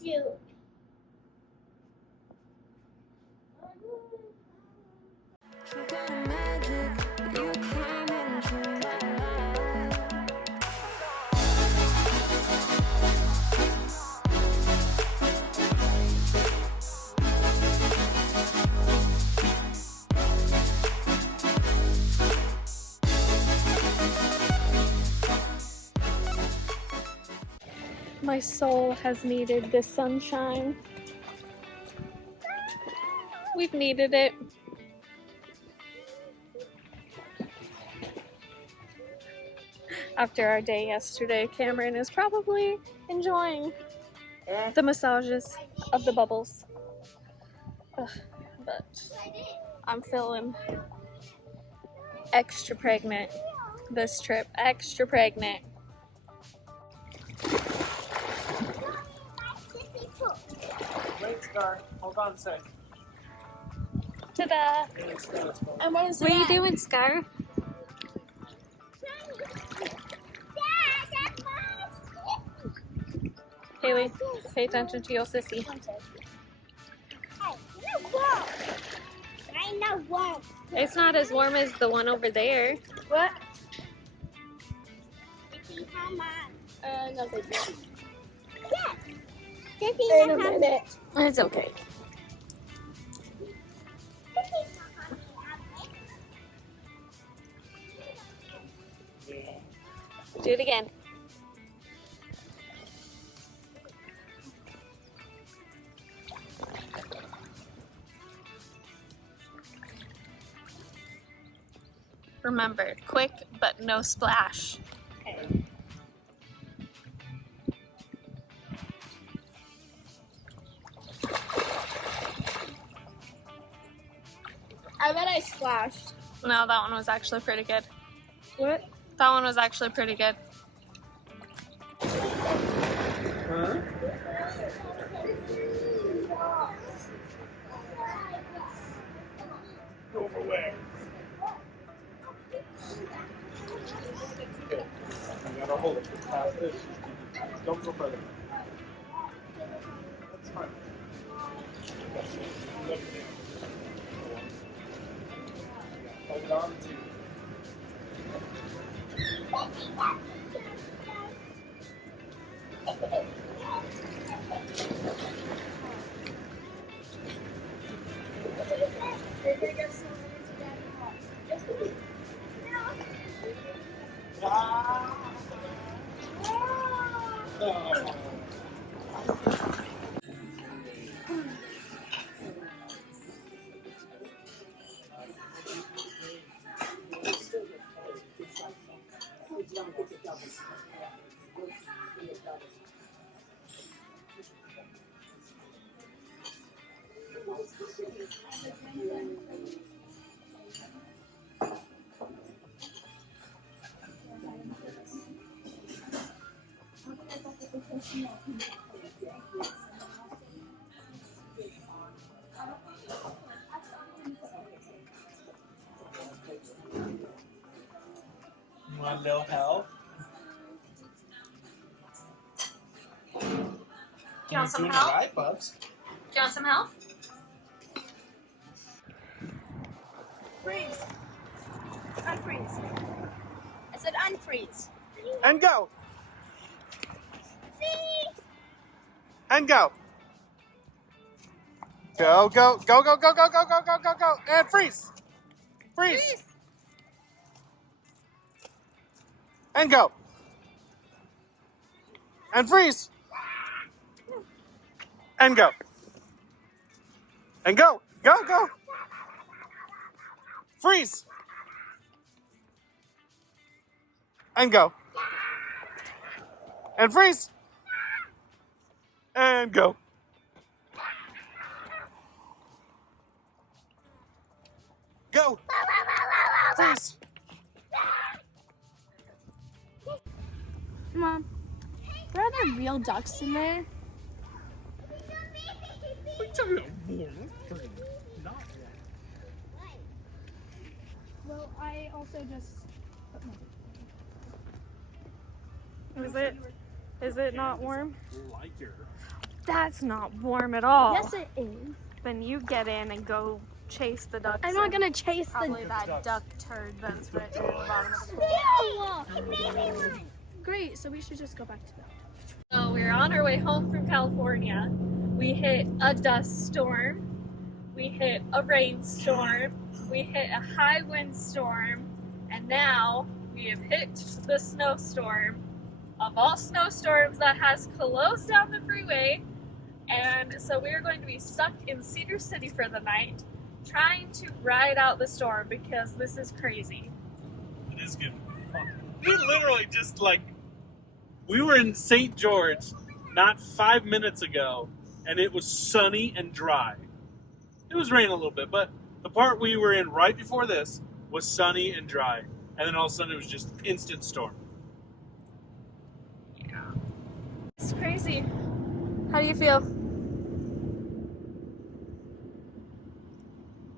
too. Some kind of magic, you came into my life. My soul has needed this sunshine. We've needed it. After our day yesterday, Cameron is probably enjoying the massages of the bubbles. Ugh, but I'm feeling extra pregnant this trip. Extra pregnant. Wait, Scar. Hold on a sec. Ta-da! What are you doing, Scar? Kaylee, pay attention to your sissy. It's not as warm as the one over there. What? No, they didn't. In a minute. It's okay. Do it again. Remember, quick but no splash. Okay. I bet I splashed. No, that one was actually pretty good. What? That one was actually pretty good. Huh? Go for where? Okay. You gotta hold it. Just past this. Don't go further. That's fine. Hold on to. You want a little help? Do you want some Doing help? it right, Bubs. Do you want some help? Freeze. Unfreeze. I said unfreeze. And go. See? And go. Go, go, go, go, go, go, go, go, go, go, go. And freeze. Freeze. And go. And freeze. And go. And go. Go, go. Freeze. And go. And freeze. And go. Go. Freeze. Mom, are there real ducks in there? Well, I also just. Is it not warm? Lighter. That's not warm at all. Yes, it is. Then you get in and go chase the ducks. I'm not gonna chase Probably the. that duck turd that's right there at the bottom of the pool. Great. So we should just go back to that. So we're on our way home from California. We hit a dust storm. We hit a rainstorm. We hit a high wind storm. And now we have hit the snowstorm. Of all snowstorms, that has closed down the freeway. And so we are going to be stuck in Cedar City for the night, trying to ride out the storm because this is crazy. It is good. We literally just we were in St. George not 5 minutes ago, and it was sunny and dry. It was raining a little bit, but the part we were in right before this was sunny and dry. And then all of a sudden it was just instant storm. Yeah. It's crazy. How do you feel?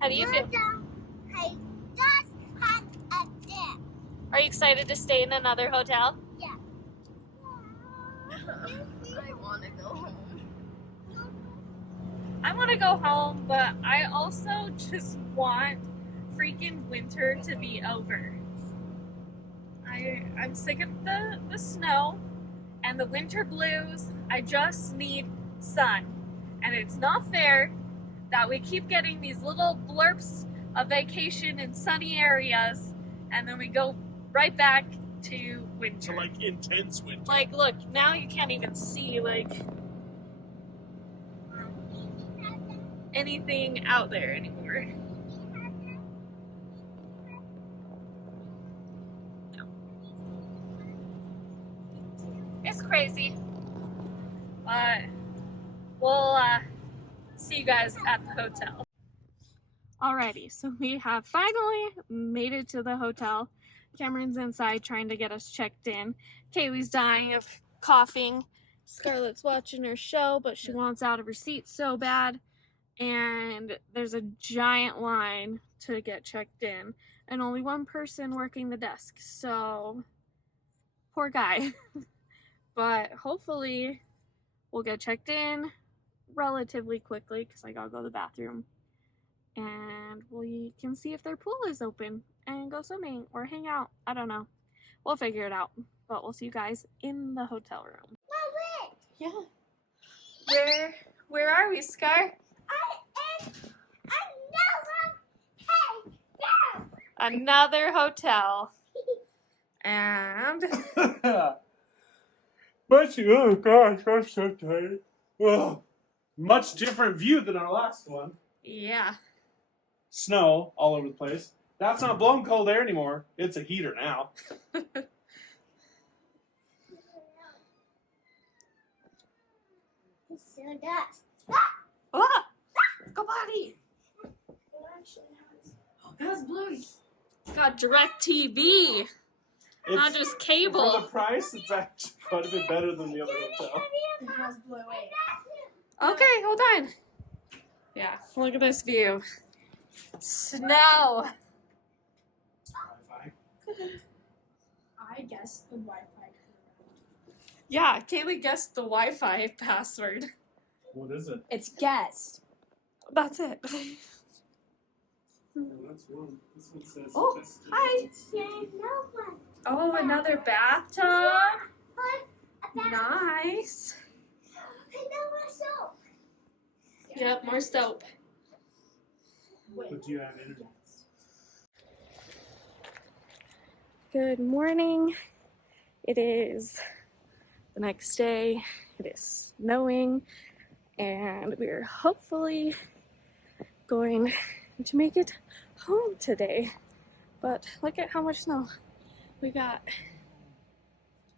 How do you feel? I just had a dip. Are you excited to stay in another hotel? Yeah. I want to go home. I want to go home, but I also just want freaking winter to be over. I'm sick of the snow and the winter blues. I just need sun. And it's not fair that we keep getting these little blurps of vacation in sunny areas and then we go right back to winter. To intense winter. Look, now you can't even see anything out there anymore. No. It's crazy. But we'll see you guys at the hotel. Alrighty, so we have finally made it to the hotel. Cameron's inside trying to get us checked in. Kaylee's dying of coughing. Scarlet's watching her show, but she wants out of her seat so bad. And there's a giant line to get checked in. And only one person working the desk. So, poor guy. But hopefully we'll get checked in relatively quickly because I gotta go to the bathroom. And we can see if their pool is open and go swimming or hang out. I don't know. We'll figure it out. But we'll see you guys in the hotel room. Yeah. Where are we, Scar? Another hotel. And But oh gosh, I'm so tired. Oh, much different view than our last one. yeah. Snow all over the place. That's not blowing cold air anymore. It's a heater now. It sure does. Ah! Go potty! It has Blues. It's got direct TV. Not just cable. For the price, it's actually quite a bit better than the other hotel. It has blue wave. Okay, hold on. Yeah, look at this view. Snow. I guess the Wi-Fi. Yeah, Kaylee guessed the Wi-Fi password. What is it? It's guessed. That's it. Oh, that's one. This one says Oh, just hi. Oh, another bathtub. Nice. Yep, more soap. But do you have internet? Good morning. It is the next day. It is snowing, and we're hopefully going to make it home today. But look at how much snow we got.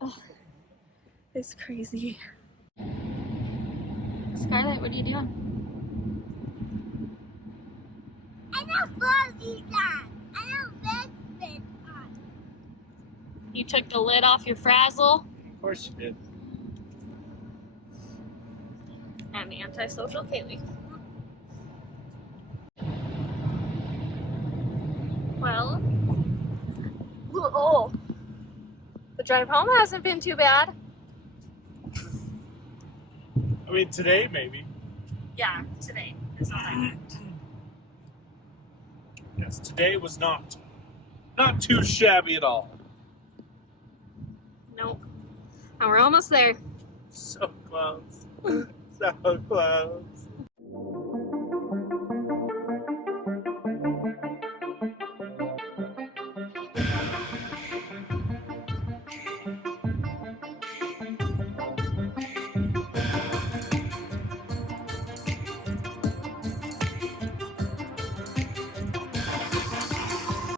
Oh, it's crazy. Scarlet, what are you doing? I don't love these on. I don't red on. You took the lid off your Frazzle Of course you did. and the antisocial Kaylee. Well, oh, the drive home hasn't been too bad. I mean, today maybe. Yeah, today is all I meant. Yes, today was not too shabby at all. Nope. And we're almost there. So close. So close.